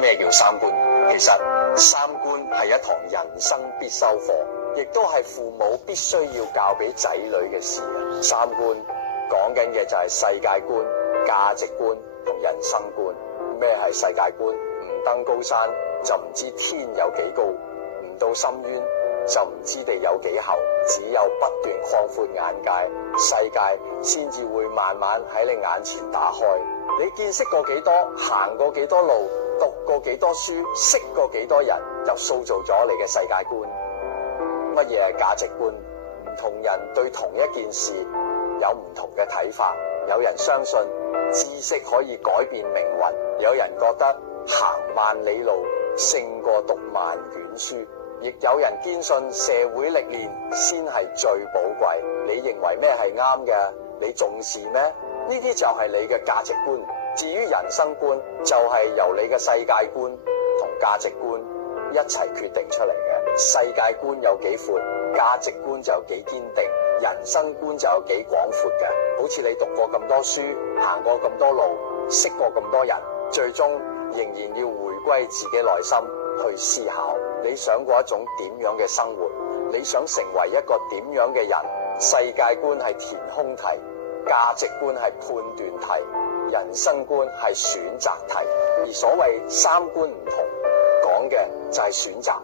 咩叫三觀？其實三觀係一堂人生必修課，亦都係父母必須要教俾仔女嘅事啊！三觀講緊嘅就係世界觀、價值觀同人生觀。咩係世界觀？唔登高山就唔知天有幾高，唔到深淵就唔知地有幾厚。只有不斷擴闊眼界，世界先至會慢慢喺你眼前打開。你見識過幾多，行過幾多路，讀過幾多書，識過幾多人，就塑造咗你嘅世界觀。乜嘢係價值觀？唔同人對同一件事有唔同嘅睇法。有人相信知識可以改變命運，有人覺得行萬里路勝過讀萬卷書，亦有人堅信社會歷練先係最寶貴。你認為咩係啱嘅？你重視咩？呢啲就係你嘅價值觀。至於人生觀，就係由你嘅世界觀同價值觀一齊決定出嚟嘅。世界觀有幾闊，價值觀就有幾堅定，人生觀就有幾廣闊嘅。好似你讀過咁多書，行過咁多路，識過咁多人，最終仍然要回歸自己內心去思考，你想過一種點樣嘅生活？你想成為一個點樣嘅人？世界觀係填空題，價值觀係判斷題，人生觀係選擇題。而所謂三觀唔同，講嘅就係選擇。